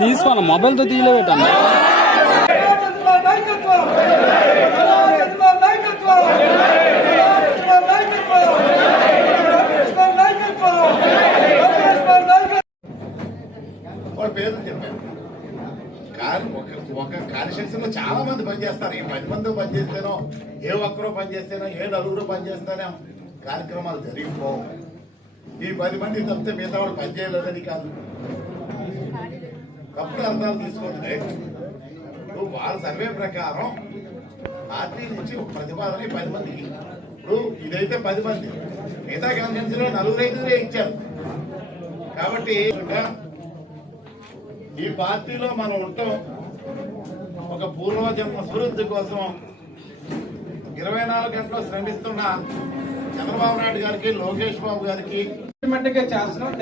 తీసుకోను మొబైల్తో తీయలేబెట్టండి. వాళ్ళ పేర్లు చెప్పారు. ఒక కార్యశక్తిలో చాలా మంది పనిచేస్తారు. ఏ 10 మంది పనిచేస్తేనో, ఏ ఒక్కరో పనిచేస్తేనో, ఏ నలుగురు పనిచేస్తేనో కార్యక్రమాలు జరిగిపోవు. ఈ 10 మంది తప్పితే మిగతా వాళ్ళు పనిచేయలేదని కాదు, తప్పుడు అర్థాలు తీసుకుంటే వాళ్ళ సర్వే ప్రకారం పార్టీ నుంచి ఒక ప్రతిపాదన 10 మందికి. ఇప్పుడు ఇదైతే 10 మంది, మిగతా కాన్ఫరెన్స్లో 4-5 ఇచ్చారు. కాబట్టి ఈ పార్టీలో మనం ఉంటాం ఒక పూర్వజన్మ స్ఫూర్తి కోసం 24 గంటలు శ్రమిస్తున్న చంద్రబాబు నాయుడు గారికి, లోకేష్ బాబు గారికి చేస్తున్నాం.